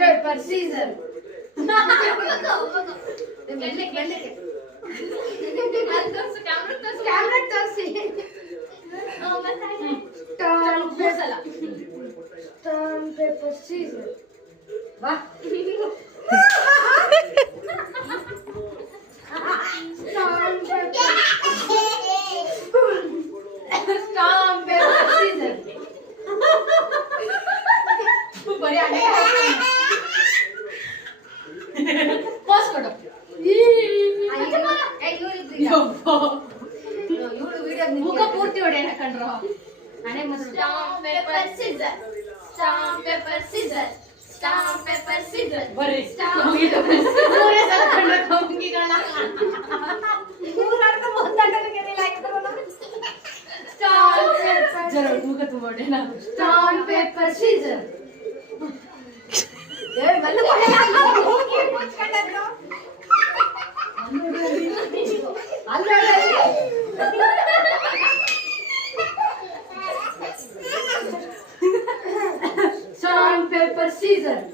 Paper scissor. Camera ತೋರಿಸಿ. Turn paper scissor. ಬಾ. Stamp paper scissor. ಬರೀ ಪಾಸ್ ಕೊಡು. ಮುಖ ಪೂರ್ತಿ ಹೊಡೆಯೋಣ ಕಣ್ರು. Stamp paper scissor. Stamp paper scissor. Stamp paper scissor. ಬರ್ರಿ ಮೂರೇ ಸಲ ಕಂಡ್ರೆ ಕಂಗಿಗಳ ಮುಖ ತುಂಬ ಹೊಡೆಯೋಣ. Stamp paper scissor. Sand, paper, scissors.